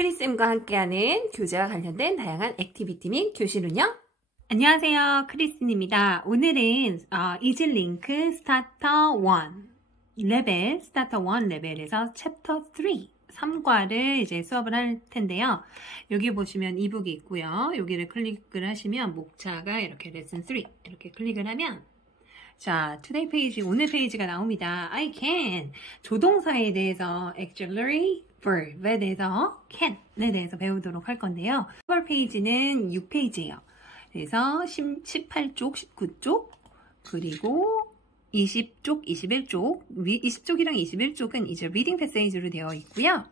크리쌤과 함께하는 교재와 관련된 다양한 액티비티 및 교실 운영. 안녕하세요, 크리스입니다. 오늘은 이지링크 스타터 1 레벨, 스타터 1 레벨에서 챕터 3과를 이제 수업을 할 텐데요. 여기 보시면 이북이 있고요. 여기를 클릭을 하시면 목차가 이렇게 레슨 3 이렇게 클릭을 하면 자, today 페이지, 오늘 페이지가 나옵니다. I can, 조동사에 대해서 auxiliary verb에 대해서 can에 대해서 배우도록 할 건데요. 1번 페이지는 6페이지예요. 그래서 18쪽, 19쪽, 그리고 20쪽, 21쪽, 20쪽이랑 21쪽은 이제 reading passage로 되어 있고요.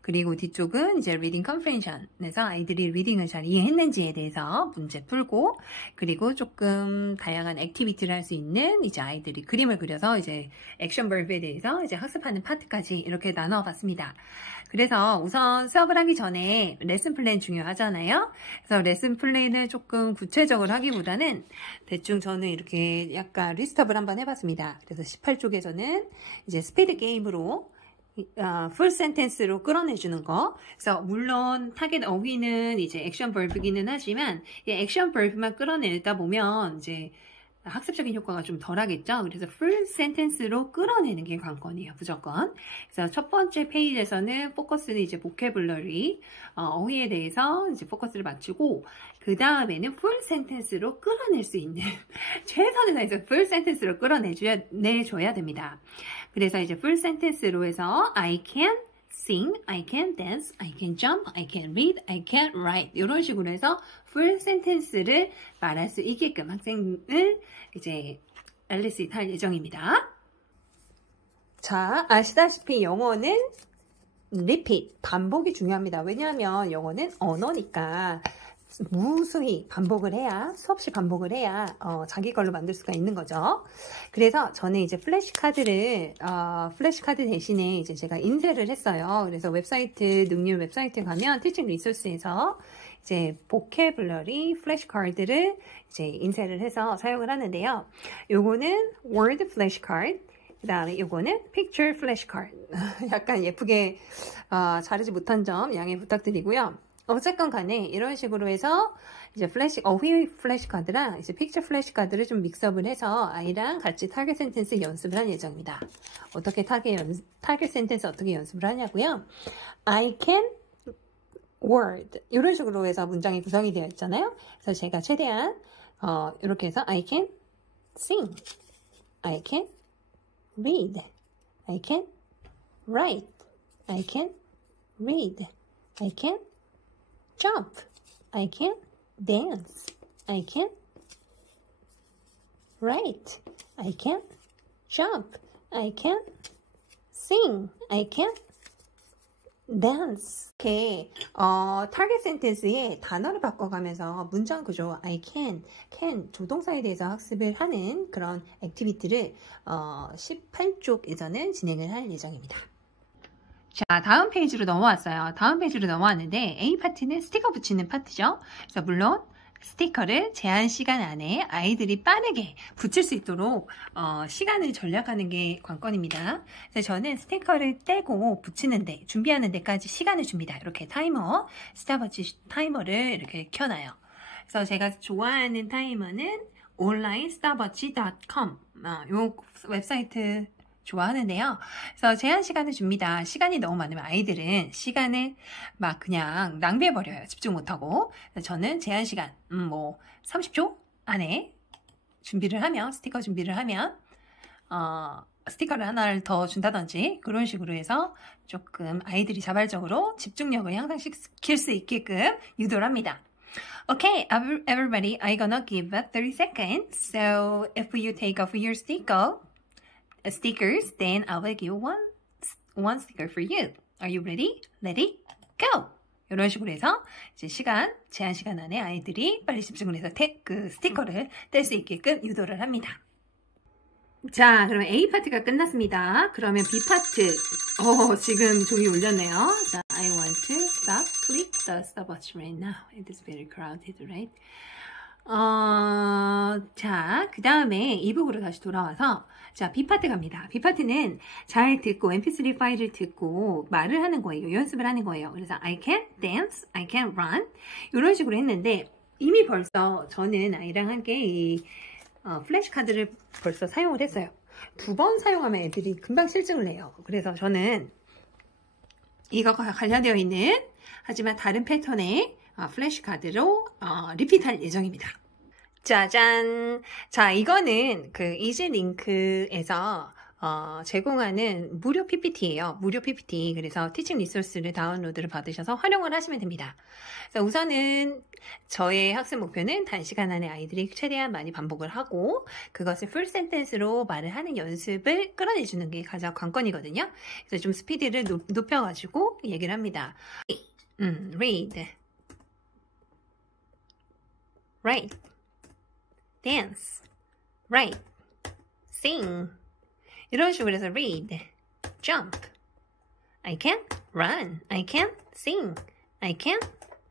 그리고 뒤쪽은 이제 reading comprehension에서 아이들이 리딩을 잘 이해했는지에 대해서 문제 풀고, 그리고 조금 다양한 액티비티를 할 수 있는 이제 아이들이 그림을 그려서 이제 액션 verb에 대해서 이제 학습하는 파트까지 이렇게 나눠봤습니다. 그래서 우선 수업을 하기 전에 레슨 플랜 중요하잖아요. 그래서 레슨 플랜을 조금 구체적으로 하기보다는 대충 저는 이렇게 약간 리스트업을 한번 해봤습니다. 그래서 18쪽에서는 이제 스피드 게임으로 풀 센텐스로 끌어내주는 거. 그래서 물론 타겟 어휘는 이제 액션 벌브기는 하지만 이 액션 벌브만 끌어내다 보면 이제 학습적인 효과가 좀 덜하겠죠. 그래서 풀 센텐스로 끌어내는 게 관건이에요, 무조건. 그래서 첫 번째 페이지에서는 포커스는 이제 보캐블러리, 어휘에 대해서 이제 포커스를 맞추고, 그 다음에는 풀 센텐스로 끌어낼 수 있는 최선을 다해서 풀 센텐스로 끌어내줘야 됩니다. 그래서 이제 풀 센텐스로 해서 I can sing, I can dance, I can jump, I can read, I can write 이런 식으로 해서 풀 센텐스를 말할 수 있게끔 학생을 이제 알리스트 할 예정입니다. 자, 아시다시피 영어는 repeat, 반복이 중요합니다. 왜냐하면 영어는 언어니까 무수히 반복을 해야, 수없이 반복을 해야 자기 걸로 만들 수가 있는 거죠. 그래서 저는 이제 플래시카드 대신에 이제 제가 인쇄를 했어요. 그래서 웹사이트, 능률 웹사이트에 가면 티칭 리소스에서 이제 보캐블러리 플래시카드를 이제 인쇄를 해서 사용을 하는데요. 요거는 워드 플래시카드, 그 다음에 요거는 픽처 플래시카드. 약간 예쁘게 자르지 못한 점 양해 부탁드리고요. 어쨌건 간에 이런 식으로 해서 이제 어휘 플래시카드랑 이제 픽처 플래시카드를 좀 믹스업을 해서 아이랑 같이 타겟 센텐스 연습을 할 예정입니다. 어떻게 타겟 센텐스 어떻게 연습을 하냐고요? I can word 이런 식으로 해서 문장이 구성이 되어 있잖아요. 그래서 제가 최대한 이렇게 해서 I can sing, I can read, I can write, I can read, I can jump, I can dance, I can write, I can jump, I can sing, I can dance. 이렇게 타겟 센텐스에 단어를 바꿔가면서 문장 구조 I can 조동사에 대해서 학습을 하는 그런 액티비티를 18쪽에서는 진행을 할 예정입니다. 자, 다음 페이지로 넘어왔어요. 다음 페이지로 넘어왔는데 A 파트는 스티커 붙이는 파트죠. 그래서 물론 스티커를 제한 시간 안에 아이들이 빠르게 붙일 수 있도록 시간을 전략하는 게 관건입니다. 그래서 저는 스티커를 떼고 붙이는데 준비하는 데까지 시간을 줍니다. 이렇게 타이머, 스탑워치 타이머를 이렇게 켜놔요. 그래서 제가 좋아하는 타이머는 onlinestopwatch.com 요 웹사이트 좋아하는데요. 그래서 제한 시간을 줍니다. 시간이 너무 많으면 아이들은 시간을 막 그냥 낭비해버려요. 집중 못하고. 저는 제한 시간, 30초 안에 준비를 하면, 스티커 준비를 하면, 스티커를 하나를 더 준다든지, 그런 식으로 해서 조금 아이들이 자발적으로 집중력을 향상시킬 수 있게끔 유도를 합니다. Okay, everybody, I'm gonna give up 30 seconds. So, if you take off your stickers, then I will give one sticker for you. Are you ready? Ready? Go! 이런 식으로 해서 이제 제한 시간 안에 아이들이 빨리 집중을 해서 그 스티커를 뗄 수 있게끔 유도를 합니다. 자, 그러면 A 파트가 끝났습니다. 그러면 B 파트. 지금 종이 울렸네요. 자, I want to stop, click the stopwatch right now. It is very crowded, right? 자, 그 다음에 이북으로 다시 돌아와서 자, B파트 갑니다. B파트는 잘 듣고 mp3 파일을 듣고 말을 하는 거예요. 연습을 하는 거예요. 그래서 I can dance, I can run 이런 식으로 했는데 이미 벌써 저는 아이랑 함께 이 플래시 카드를 벌써 사용을 했어요. 2번 사용하면 애들이 금방 실증을 내요. 그래서 저는 이거가 관련되어 있는 하지만 다른 패턴의 플래시 카드로 리피트할 예정입니다. 짜잔! 자, 이거는 그 이지링크에서 제공하는 무료 PPT예요. 무료 PPT. 그래서 티칭 리소스를 다운로드를 받으셔서 활용을 하시면 됩니다. 그래서 우선은 저의 학습 목표는 단시간 안에 아이들이 최대한 많이 반복을 하고 그것을 풀 센텐스로 말을 하는 연습을 끌어내주는 게 가장 관건이거든요. 그래서 좀 스피드를 높여가지고 얘기를 합니다. read, write, dance, write, sing 이런 식으로 해서 read, jump, I can run, I can sing, I can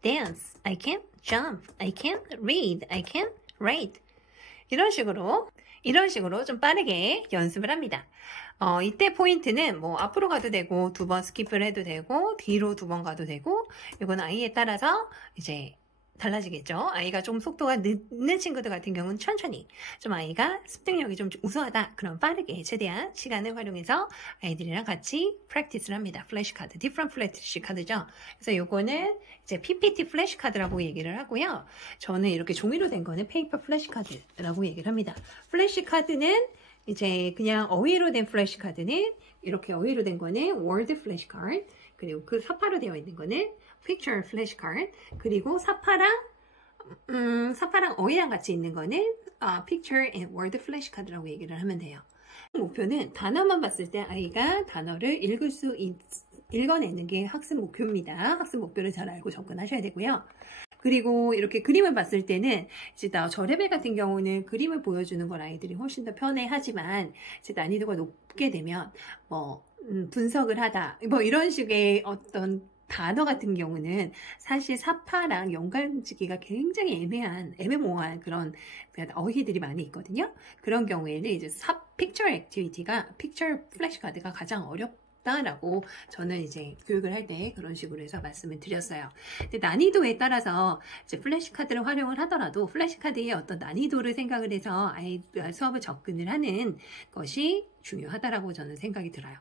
dance, I can jump, I can read, I can write 이런 식으로 좀 빠르게 연습을 합니다. 이때 포인트는 뭐 앞으로 가도 되고 2번 스킵을 해도 되고 뒤로 2번 가도 되고 이건 아이에 따라서 이제 달라지겠죠. 아이가 좀 속도가 늦는 친구들 같은 경우는 천천히 좀 아이가 습득력이 좀 우수하다. 그럼 빠르게 최대한 시간을 활용해서 아이들이랑 같이 프랙티스를 합니다. 플래시 카드, 디프런트 플래시 카드죠. 그래서 요거는 이제 PPT 플래시 카드라고 얘기를 하고요. 저는 이렇게 종이로 된 거는 페이퍼 플래시 카드라고 얘기를 합니다. 플래시 카드는 이제 그냥 어휘로 된 플래시 카드는 이렇게 어휘로 된 거는 워드 플래시 카드 그리고 그 사파로 되어 있는 거는 picture flash card 그리고 사파랑 어휘랑 같이 있는 거는 picture and word flash card라고 얘기를 하면 돼요. 목표는 단어만 봤을 때 아이가 단어를 읽어내는 게 학습 목표입니다. 학습 목표를 잘 알고 접근하셔야 되고요. 그리고 이렇게 그림을 봤을 때는 이제 저 레벨 같은 경우는 그림을 보여주는 걸 아이들이 훨씬 더 편해하지만 이제 난이도가 높게 되면 뭐 분석을 하다 뭐 이런 식의 어떤 단어 같은 경우는 사실 사파랑 연관지기가 굉장히 애매모호한 그런 어휘들이 많이 있거든요. 그런 경우에는 이제 픽처 액티비티가 픽처 플래시 카드가 가장 어렵다라고 저는 이제 교육을 할 때 그런 식으로 해서 말씀을 드렸어요. 근데 난이도에 따라서 이제 플래시 카드를 활용을 하더라도 플래시 카드의 어떤 난이도를 생각을 해서 아이들 수업을 접근을 하는 것이 중요하다라고 저는 생각이 들어요.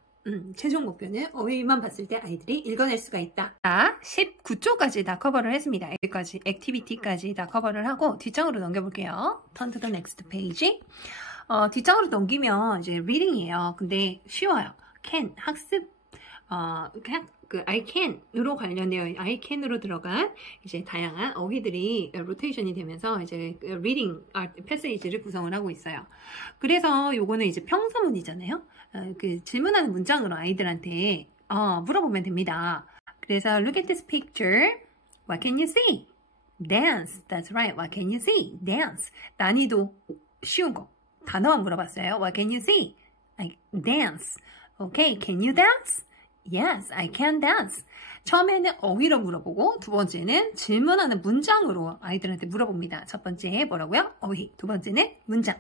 최종 목표는 어휘만 봤을 때 아이들이 읽어낼 수가 있다. 19쪽까지 다 커버를 했습니다. 여기까지 액티비티까지 다 커버를 하고 뒷장으로 넘겨볼게요. Turn to the next page. 뒷장으로 넘기면 이제 reading이에요. 근데 쉬워요. can, 학습, 그 I can으로 관련되어 I can으로 들어간 이제 다양한 어휘들이 로테이션이 되면서 이제 reading 패세이지를 구성을 하고 있어요. 그래서 요거는 이제 평서문이잖아요. 그 질문하는 문장으로 아이들한테 물어보면 됩니다. 그래서 look at this picture. What can you see? Dance. That's right. What can you see? Dance. 난이도 쉬운 거. 단어만 물어봤어요. What can you see? Dance. Okay. Can you dance? Yes, I can dance. 처음에는 어휘로 물어보고 두 번째는 질문하는 문장으로 아이들한테 물어봅니다. 첫 번째 뭐라고요? 어휘. 두 번째는 문장.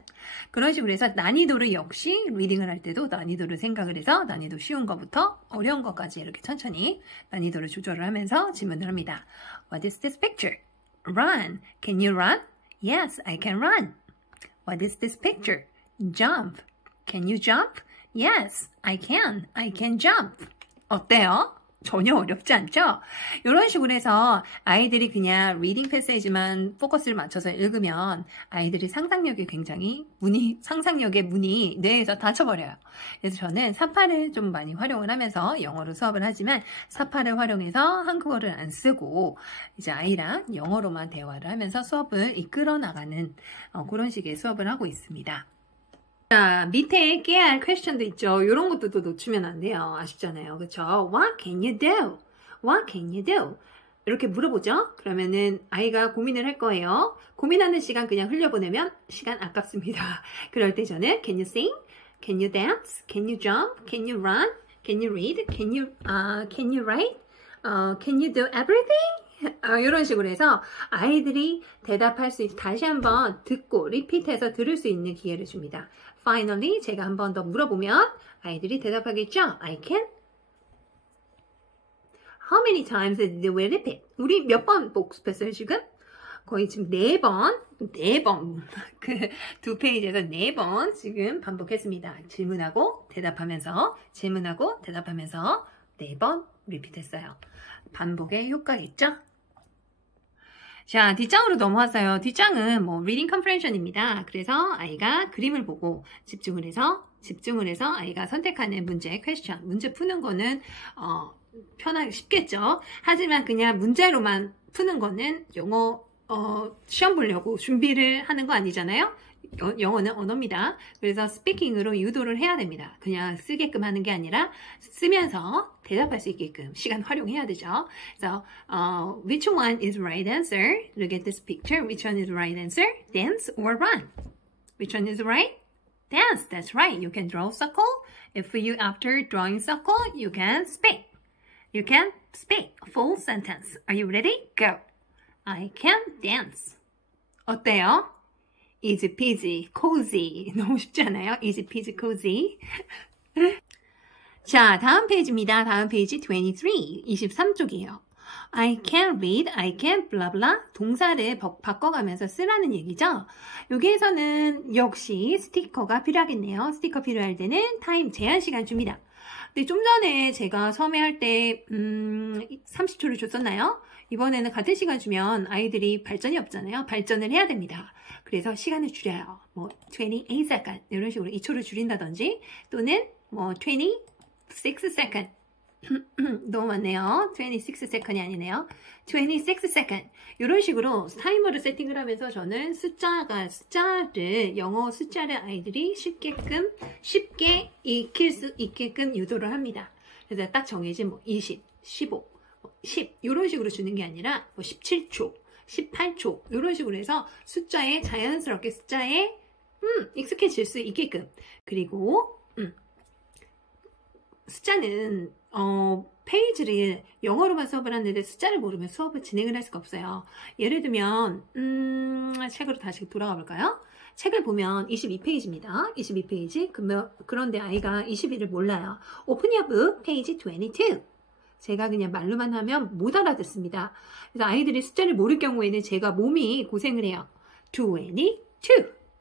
그런 식으로 해서 난이도를 역시 리딩을 할 때도 난이도를 생각을 해서 난이도 쉬운 것부터 어려운 것까지 이렇게 천천히 난이도를 조절을 하면서 질문을 합니다. What is this picture? Run. Can you run? Yes, I can run. What is this picture? Jump. Can you jump? Yes, I can. I can jump. 어때요? 전혀 어렵지 않죠? 이런 식으로 해서 아이들이 그냥 리딩 패세이지만 포커스를 맞춰서 읽으면 아이들이 상상력의 문이 뇌에서 닫혀버려요. 그래서 저는 사파를 좀 많이 활용을 하면서 영어로 수업을 하지만 사파를 활용해서 한국어를 안 쓰고 이제 아이랑 영어로만 대화를 하면서 수업을 이끌어 나가는 그런 식의 수업을 하고 있습니다. 자, 밑에 깨야 할 퀘스천도 있죠. 이런 것도 또 놓치면 안 돼요. 아쉽잖아요. 그쵸? What can you do? What can you do? 이렇게 물어보죠. 그러면은 아이가 고민을 할 거예요. 고민하는 시간 그냥 흘려보내면 시간 아깝습니다. 그럴 때 저는 Can you sing? Can you dance? Can you jump? Can you run? Can you read? Can you write? Can you do everything? 이런 식으로 해서 아이들이 대답할 수 있게 다시 한번 듣고 리피트해서 들을 수 있는 기회를 줍니다. Finally, 제가 한 번 더 물어보면 아이들이 대답하겠죠? I can. How many times did we repeat? 우리 몇 번 복습했어요, 지금? 거의 지금 4번, 그 두 페이지에서 4번 지금 반복했습니다. 질문하고 대답하면서 4번 리피트했어요. 반복의 효과겠죠? 자, 뒷장으로 넘어왔어요. 뒷장은 뭐 reading comprehension입니다. 그래서 아이가 그림을 보고 집중을 해서 아이가 선택하는 문제, question, 문제 푸는 거는 편하게 쉽겠죠. 하지만 그냥 문제로만 푸는 거는 영어 시험 보려고 준비를 하는 거 아니잖아요. 영어는 언어입니다. 그래서 스피킹으로 유도를 해야 됩니다. 그냥 쓰게끔 하는 게 아니라 쓰면서 대답할 수 있게끔 시간 활용해야 되죠. 그래서 which one is right answer? Look at this picture. Which one is right answer? Dance or run? Which one is right? Dance. That's right. You can draw a circle. If you after drawing circle, you can speak. You can speak a full sentence. Are you ready? Go. I can dance. 어때요? Easy peasy, cozy. 너무 쉽지 않아요? Easy peasy, cozy. 자, 다음 페이지입니다. 다음 페이지 23쪽이에요. I can read, I can blah blah. 동사를 바꿔가면서 쓰라는 얘기죠. 여기에서는 역시 스티커가 필요하겠네요. 스티커 필요할 때는 타임 제한 시간 줍니다. 근데 좀 전에 제가 처음에 할 때 30초를 줬었나요? 이번에는 같은 시간 주면 아이들이 발전이 없잖아요. 발전을 해야 됩니다. 그래서 시간을 줄여요. 뭐 28 second 이런 식으로 2초를 줄인다든지 또는 뭐 26 second 너무 많네요. 26 second이 아니네요. 26 second 이런 식으로 타이머를 세팅을 하면서 저는 숫자를 영어 숫자를 아이들이 쉽게 익힐 수 있게끔 유도를 합니다. 그래서 딱 정해진 뭐 20, 15, 10 이런 식으로 주는 게 아니라 뭐 17초, 18초 이런 식으로 해서 자연스럽게 숫자에 익숙해질 수 있게끔. 그리고 숫자는 페이지를 영어로만 수업을 하는데 숫자를 모르면 수업을 진행을 할 수가 없어요. 예를 들면 책으로 다시 돌아가 볼까요? 책을 보면 22페이지입니다. 22페이지. 그런데 아이가 21을 몰라요. Open your book, page 22. 제가 그냥 말로만 하면 못 알아듣습니다. 그래서 아이들이 숫자를 모를 경우에는 제가 몸이 고생을 해요. 22,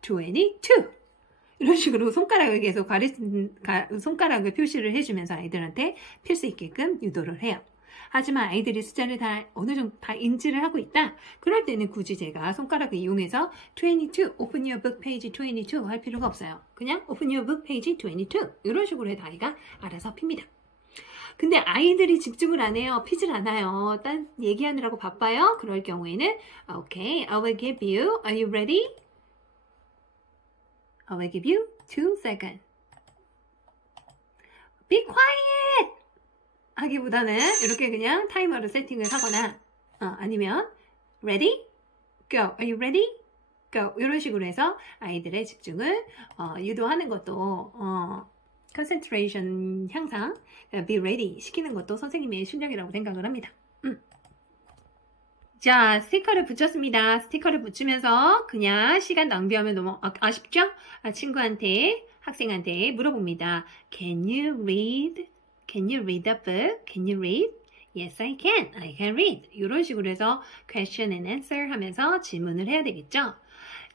22. 이런 식으로 손가락을 계속 손가락을 표시를 해주면서 아이들한테 필 수 있게끔 유도를 해요. 하지만 아이들이 숫자를 다 어느 정도 다 인지를 하고 있다. 그럴 때는 굳이 제가 손가락을 이용해서 22, open your book page 22 할 필요가 없어요. 그냥 open your book page 22 이런 식으로 해도 아이가 알아서 핍니다. 근데 아이들이 집중을 안 해요. 피질 않아요. 딴 얘기하느라고 바빠요. 그럴 경우에는 Okay, I will give you, are you ready? I will give you 2 seconds. Be quiet! 하기보다는 이렇게 그냥 타이머를 세팅을 하거나 아니면 Ready? Go. Are you ready? Go. 이런 식으로 해서 아이들의 집중을 유도하는 것도 concentration 향상, be ready 시키는 것도 선생님의 실력이라고 생각을 합니다. 자, 스티커를 붙였습니다. 스티커를 붙이면서 그냥 시간 낭비하면 너무 아쉽죠? 친구한테, 학생한테 물어봅니다. Can you read? Can you read the book? Can you read? Yes, I can. I can read. 이런 식으로 해서 question and answer 하면서 질문을 해야 되겠죠?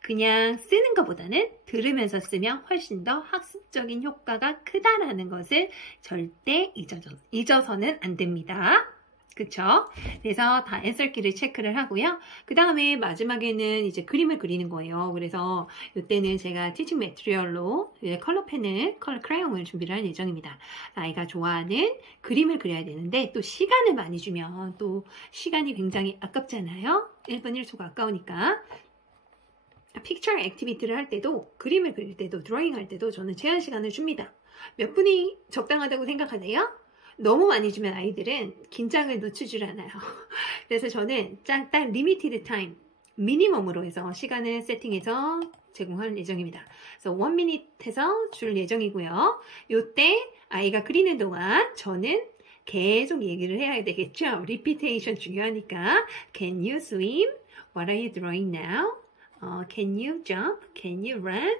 그냥 쓰는 것보다는 들으면서 쓰면 훨씬 더 학습적인 효과가 크다라는 것을 절대 잊어서는 안 됩니다. 그쵸? 그래서 다 앤서키를 체크를 하고요. 그 다음에 마지막에는 이제 그림을 그리는 거예요. 그래서 이때는 제가 티칭 매트리얼로 컬러 크레용을 준비를 할 예정입니다. 아이가 좋아하는 그림을 그려야 되는데 또 시간을 많이 주면 또 시간이 굉장히 아깝잖아요. 1분 1초가 아까우니까. 픽처 액티비티를 할 때도 그림을 그릴 때도 드로잉 할 때도 저는 제한 시간을 줍니다. 몇 분이 적당하다고 생각하세요? 너무 많이 주면 아이들은 긴장을 놓치질 않아요. 그래서 저는 딱 리미티드 타임 미니멈으로 해서 시간을 세팅해서 제공할 예정입니다. 그래서 1미닛 해서 줄 예정이고요. 요때 아이가 그리는 동안 저는 계속 얘기를 해야 되겠죠? repetition 중요하니까. Can you swim? What are you doing now? Can you jump? Can you run?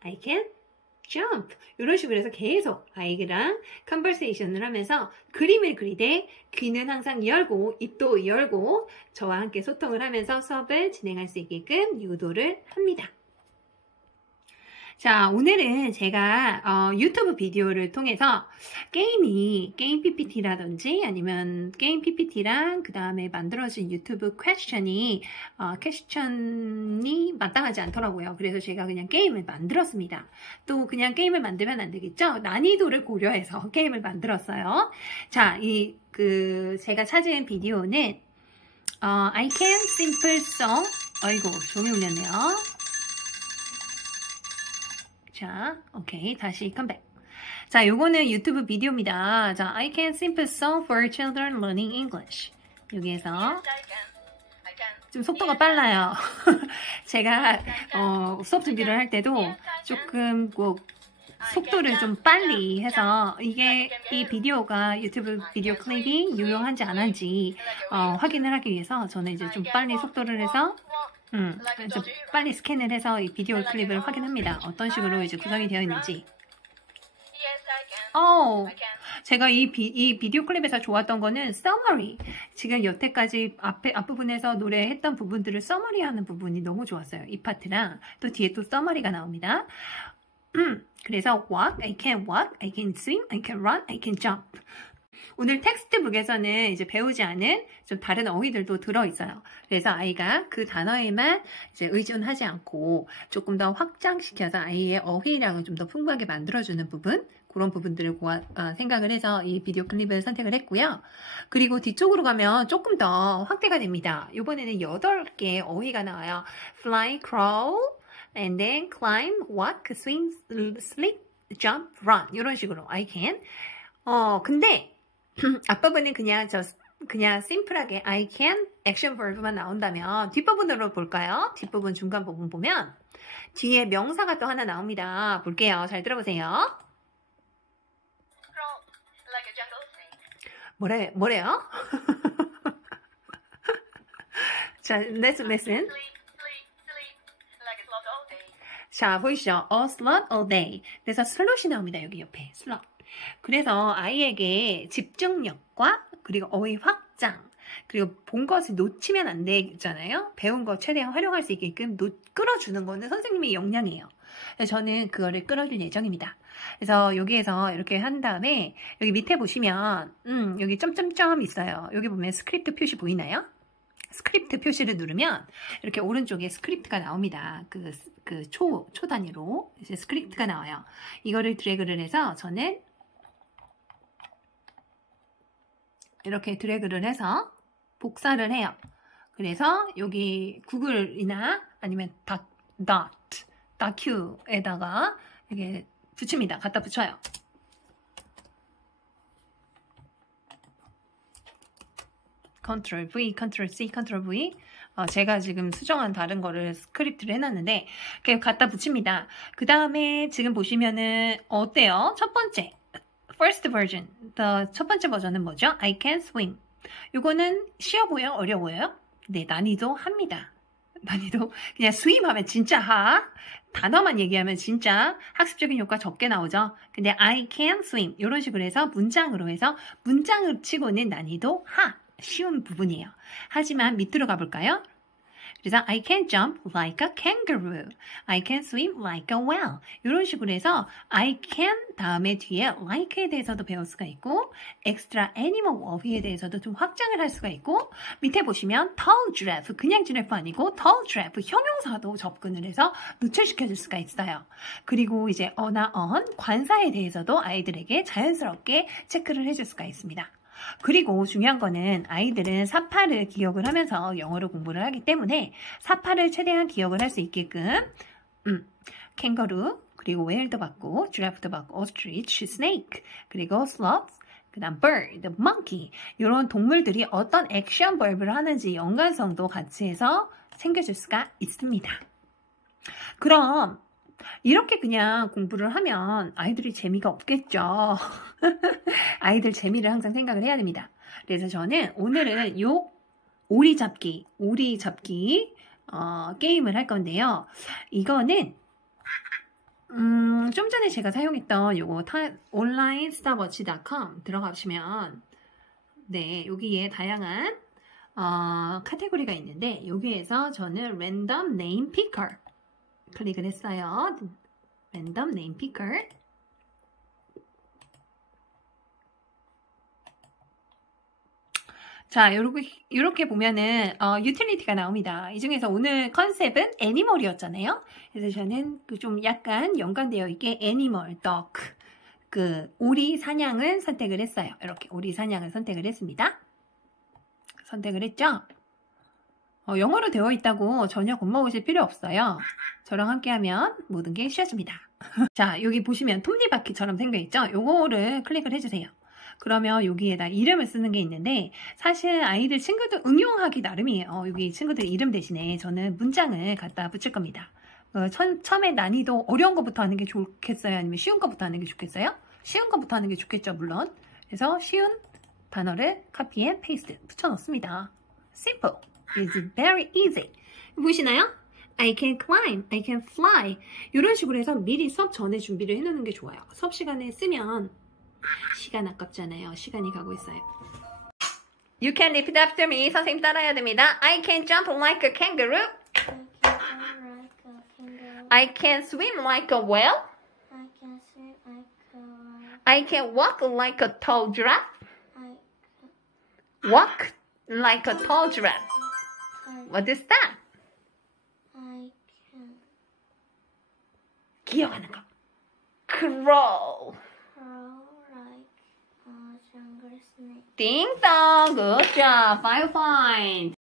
I can jump. 이런 식으로 해서 계속 아이랑 컨버세이션을 하면서 그림을 그리되 귀는 항상 열고 입도 열고 저와 함께 소통을 하면서 수업을 진행할 수 있게끔 유도를 합니다. 자, 오늘은 제가 유튜브 비디오를 통해서 게임 PPT라든지 아니면 게임 PPT랑 그 다음에 만들어진 유튜브 퀘스천이 마땅하지 않더라고요. 그래서 제가 그냥 게임을 만들었습니다. 또 그냥 게임을 만들면 안 되겠죠? 난이도를 고려해서 게임을 만들었어요. 자, 제가 찾은 비디오는 I Can Simple Song. 어이구, 종이 울렸네요. 자, 오케이. 다시 컴백. 자, 요거는 유튜브 비디오입니다. 자, I Can Simple Song for Children Learning English. 여기에서 좀 속도가 빨라요. 제가 수업 준비를 할 때도 조금 속도를 좀 빨리 해서 이 비디오가 유튜브 비디오 클립이 유용한지 안 한지 확인을 하기 위해서 저는 이제 좀 빨리 속도를 해서 좀 빨리 스캔을 해서 이 비디오 클립을 확인합니다. 어떤 식으로 이제 구성이 되어 있는지. 제가 이 비디오 클립에서 좋았던 거는 summary. 지금 여태까지 앞부분에서 노래했던 부분들을 summary 하는 부분이 너무 좋았어요. 이 파트랑 또 뒤에 또 summary가 나옵니다. 그래서 walk, I can walk, I can swim, I can run, I can jump. 오늘 텍스트북에서는 이제 배우지 않은 좀 다른 어휘들도 들어있어요. 그래서 아이가 그 단어에만 이제 의존하지 않고 조금 더 확장시켜서 아이의 어휘량을 좀 더 풍부하게 만들어주는 부분, 그런 부분들을 생각을 해서 이 비디오 클립을 선택을 했고요. 그리고 뒤쪽으로 가면 조금 더 확대가 됩니다. 이번에는 8개 어휘가 나와요. fly, crawl, and then climb, walk, swim, sleep, jump, run. 이런 식으로 I can. 근데 앞부분은 그냥 심플하게 I can 액션 verb만 나온다면 뒷부분으로 볼까요? 뒷부분 중간 부분 보면 뒤에 명사가 또 하나 나옵니다. 볼게요. 잘 들어보세요. 뭐래요? 자, let's listen. 자, 보이시죠? A slot all day. 그래서 슬롯이 나옵니다. 여기 옆에 슬롯. 그래서 아이에게 집중력과 그리고 어휘 확장, 그리고 본 것을 놓치면 안 되잖아요. 배운 거 최대한 활용할 수 있게끔 끌어주는 거는 선생님의 역량이에요. 그래서 저는 그거를 끌어줄 예정입니다. 그래서 여기에서 이렇게 한 다음에 여기 밑에 보시면 여기 점점점 있어요. 여기 보면 스크립트 표시 보이나요? 스크립트 표시를 누르면 이렇게 오른쪽에 스크립트가 나옵니다. 초 단위로 이제 스크립트가 나와요. 이거를 드래그를 해서 저는 이렇게 드래그를 해서 복사를 해요. 그래서 여기 구글이나 아니면 다큐에다가 이렇게 붙입니다. 갖다 붙여요. Ctrl V, Ctrl C, Ctrl V. 제가 지금 수정한 다른 거를 스크립트를 해놨는데 이렇게 갖다 붙입니다. 그 다음에 지금 보시면은 어때요? 첫 번째 first version, 첫 번째 버전은 뭐죠? I can swim. 이거는 쉬워 보여요? 어려워요? 네, 난이도 합니다. 난이도 그냥 swim 하면 진짜 단어만 얘기하면 진짜 학습적인 효과 적게 나오죠. 근데 I can swim 이런 식으로 해서 문장으로 해서 문장을 치고는 난이도 쉬운 부분이에요. 하지만 밑으로 가볼까요? 그래서 I can jump like a kangaroo. I can swim like a whale. 이런 식으로 해서 I can 다음에 뒤에 like에 대해서도 배울 수가 있고 extra animal 어휘에 대해서도 좀 확장을 할 수가 있고 밑에 보시면 tall giraffe, 그냥 지라프 아니고 tall giraffe 형용사도 접근을 해서 노출시켜 줄 수가 있어요. 그리고 이제 관사에 대해서도 아이들에게 자연스럽게 체크를 해줄 수가 있습니다. 그리고 중요한 거는 아이들은 사파를 기억을 하면서 영어로 공부를 하기 때문에 사파를 최대한 기억을 할 수 있게끔 캥거루, 그리고 웨일도 받고 지라프도 받고 오스트리치, 스네이크, 그리고 슬롯, 그 다음 bird, monkey 이런 동물들이 어떤 액션 벌브를 하는지 연관성도 같이 해서 챙겨줄 수가 있습니다. 그럼 이렇게 그냥 공부를 하면 아이들이 재미가 없겠죠. 아이들 재미를 항상 생각을 해야 됩니다. 그래서 저는 오늘은 요 오리 잡기 게임을 할 건데요. 이거는 좀 전에 제가 사용했던 요거 온라인 스타워치.com 들어가시면 네, 여기에 다양한 카테고리가 있는데 여기에서 저는 랜덤 네임 피커 클릭을 했어요. 랜덤 네임 피커. 자, 요렇게 보면은 유틸리티가 나옵니다. 이 중에서 오늘 컨셉은 애니멀이었잖아요. 그래서 저는 그 좀 약간 연관되어 있게 애니멀, 덕, 그 오리 사냥을 선택을 했어요. 이렇게 오리 사냥을 선택을 했습니다. 선택을 했죠? 영어로 되어 있다고 전혀 겁먹으실 필요 없어요. 저랑 함께 하면 모든 게 쉬워집니다. 자, 여기 보시면 톱니바퀴처럼 생겨있죠? 요거를 클릭을 해주세요. 그러면 여기에다 이름을 쓰는 게 있는데 사실 아이들 친구들 응용하기 나름이에요. 여기 친구들 이름 대신에 저는 문장을 갖다 붙일 겁니다. 처음에 난이도 어려운 것부터 하는 게 좋겠어요? 아니면 쉬운 것부터 하는 게 좋겠어요? 쉬운 것부터 하는 게 좋겠죠, 물론. 그래서 쉬운 단어를 카피 앤 페이스트 붙여넣습니다. Simple. It's very easy. 보시나요? I can climb, I can fly. 이런 식으로 해서 미리 수업 전에 준비를 해놓는 게 좋아요. 수업 시간에 쓰면 시간 아깝잖아요. 시간이 가고 있어요. You can repeat after me. 선생님 따라해야 됩니다. I can jump like a kangaroo. I can swim like a whale. I can walk like a tall giraffe. Walk like a tall giraffe. What is that? 기억하는 거. Crawl. Ding dong, good job, 5 points.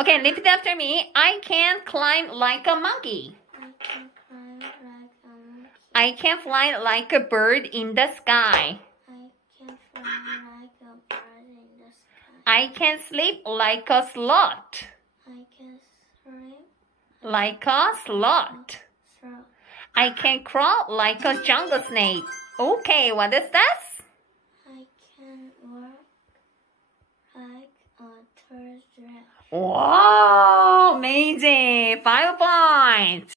Okay, repeat after me. I can climb like a monkey. I can fly like a bird in the sky. I can sleep like a sloth. Like a sloth. I can crawl like a jungle snake. Okay, what is this? I can walk like a tall giraffe. Wow, amazing! 5 points.